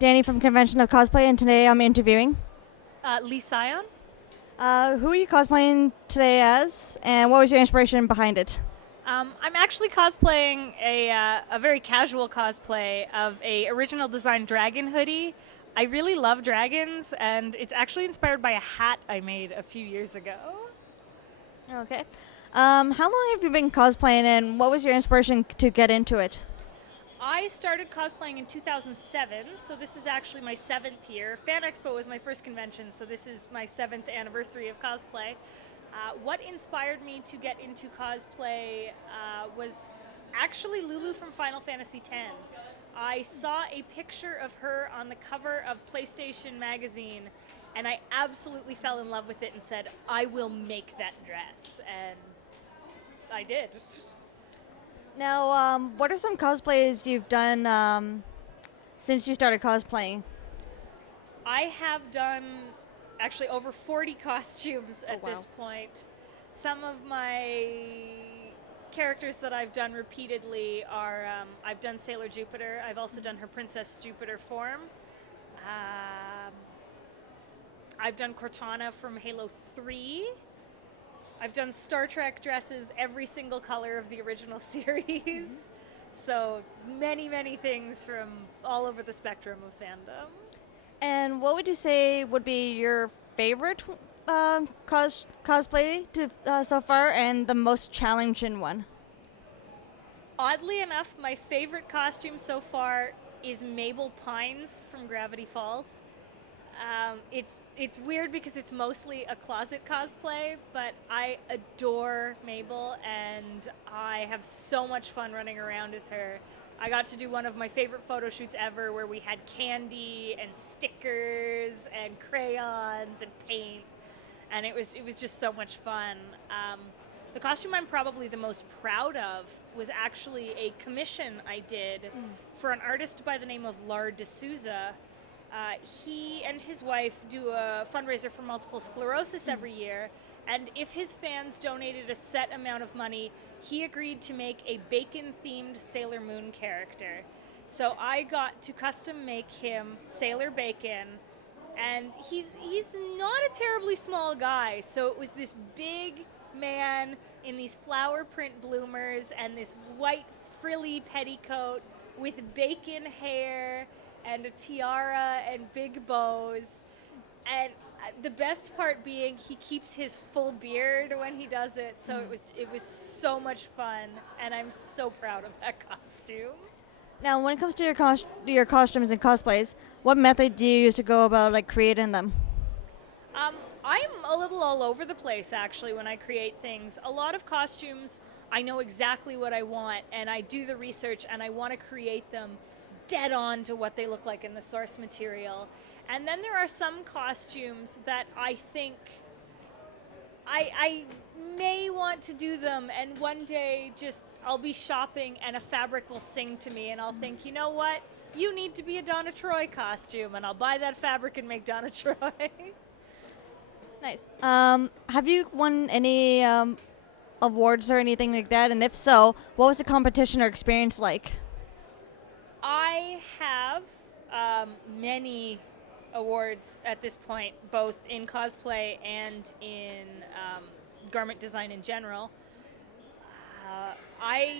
Dani from Convention of Cosplay, and today I'm interviewing. Scion. Who are you cosplaying today as, and what was your inspiration behind it? I'm actually cosplaying a very casual cosplay of a original design dragon hoodie. I really love dragons, and it's actually inspired by a hat I made a few years ago. Okay. How long have you been cosplaying, and what was your inspiration to get into it? I started cosplaying in 2007, so this is actually my 7th year. Fan Expo was my first convention, so this is my 7th anniversary of cosplay. What inspired me to get into cosplay was actually Lulu from Final Fantasy X. I saw a picture of her on the cover of PlayStation magazine, and I absolutely fell in love with it and said, I will make that dress. And I did. Now, what are some cosplays you've done since you started cosplaying? I have done actually over 40 costumes at this point. Some of my characters that I've done repeatedly are I've done Sailor Jupiter. I've also done her Princess Jupiter form. I've done Cortana from Halo 3. I've done Star Trek dresses, every single color of the original series. So many things from all over the spectrum of fandom. And what would you say would be your favorite cosplay so far, and the most challenging one? Oddly enough, my favorite costume so far is Mabel Pines from Gravity Falls. It's weird because it's mostly a closet cosplay, but I adore Mabel, and I have so much fun running around as her. I got to do one of my favorite photo shoots ever where we had candy and stickers and crayons and paint, and it was just so much fun. The costume I'm probably the most proud of was actually a commission I did for an artist by the name of Lard D'Souza. He and his wife do a fundraiser for multiple sclerosis every year, and if his fans donated a set amount of money, he agreed to make a bacon-themed Sailor Moon character. So I got to custom make him Sailor Bacon, and he's not a terribly small guy, so it was this big man in these flower print bloomers and this white frilly petticoat with bacon hair and a tiara and big bows, and the best part being he keeps his full beard when he does it, so it was so much fun, and I'm so proud of that costume. Now, when it comes to your costumes and cosplays, what method do you use to go about creating them? I'm a little all over the place actually when I create things. A lot of costumes, I know exactly what I want, and I do the research, and I want to create them dead on to what they look like in the source material. And then there are some costumes that I think I may want to do them, and one day just I'll be shopping and a fabric will sing to me, and I'll think, you know what? You need to be a Donna Troy costume, and I'll buy that fabric and make Donna Troy. Nice. Have you won any awards or anything like that? And if so, what was the competition or experience like? I have many awards at this point, both in cosplay and in garment design in general. I'm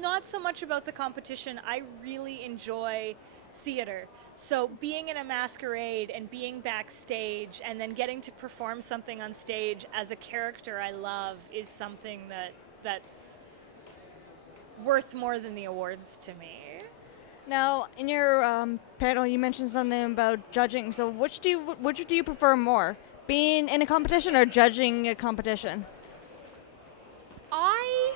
not so much about the competition. I really enjoy theater. So being in a masquerade and being backstage and then getting to perform something on stage as a character I love is something that's worth more than the awards to me. Now, in your panel, you mentioned something about judging. So, which do you prefer more, being in a competition or judging a competition? I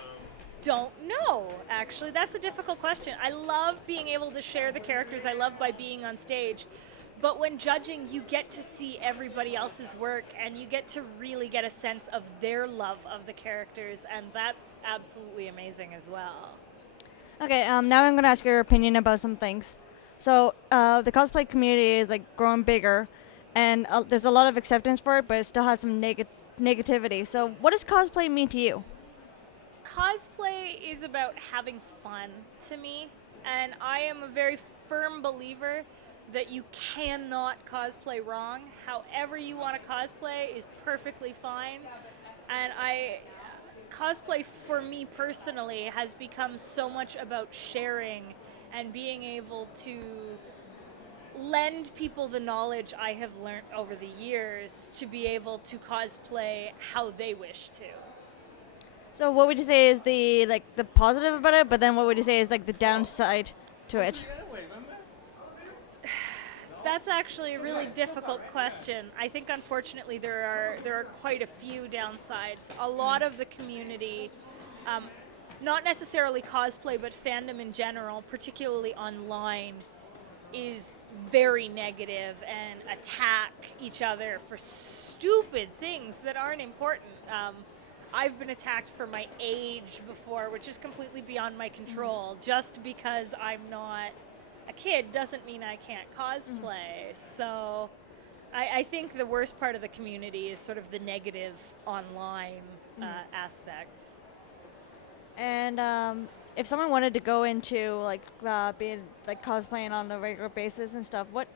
don't know, actually. That's a difficult question. I love being able to share the characters I love by being on stage. But when judging, you get to see everybody else's work, and you get to really get a sense of their love of the characters, and that's absolutely amazing as well. Okay, now I'm going to ask your opinion about some things. So, the cosplay community is growing bigger, and there's a lot of acceptance for it, but it still has some negativity. So, what does cosplay mean to you? Cosplay is about having fun to me, and I am a very firm believer that you cannot cosplay wrong. However you want to cosplay is perfectly fine. And cosplay for me personally has become so much about sharing and being able to lend people the knowledge I have learned over the years to be able to cosplay how they wish to. So what would you say is the positive about it, but then what would you say is like the downside to it? That's actually a really difficult question. I think unfortunately there are quite a few downsides. A lot of the community, not necessarily cosplay, but fandom in general, particularly online, is very negative and attack each other for stupid things that aren't important. I've been attacked for my age before, which is completely beyond my control. Just because I'm not a kid doesn't mean I can't cosplay. So I think the worst part of the community is sort of the negative online aspects. And if someone wanted to go into being like cosplaying on a regular basis and stuff, what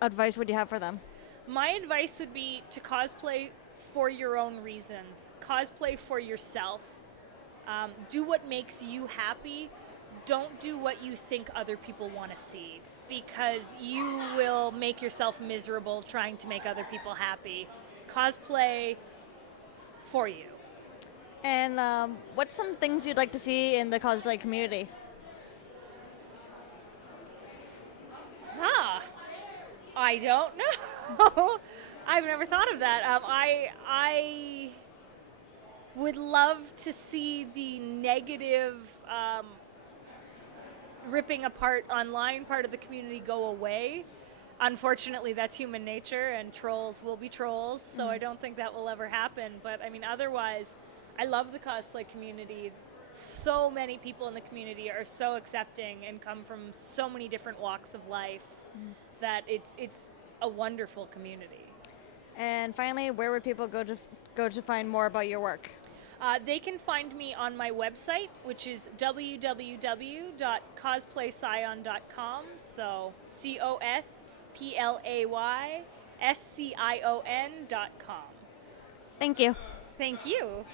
advice would you have for them? My advice would be to cosplay for your own reasons. Cosplay for yourself. Do what makes you happy. Don't do what you think other people want to see, because you will make yourself miserable trying to make other people happy. Cosplay for you. And what's some things you'd like to see in the cosplay community? I don't know. I've never thought of that. I would love to see the negative ripping apart online part of the community go away. Unfortunately, that's human nature, and trolls will be trolls, so I don't think that will ever happen. But I mean, otherwise, I love the cosplay community. So many people in the community are so accepting and come from so many different walks of life that it's a wonderful community. And finally, where would people go to find more about your work? They can find me on my website, which is www.cosplayscion.com. So COSPLAYSCION.com. Thank you. Thank you.